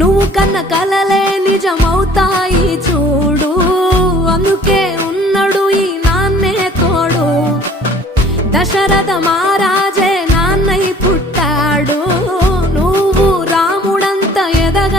నువ్వు కన్న కలలే నిజమవుతాయి చూడు, అందుకే ఉన్నాడు ఈ నాన్నే తోడు. దశరథ మహారాజే నాన్నై పుట్టాడు, నువ్వు రాముడంత ఎదగ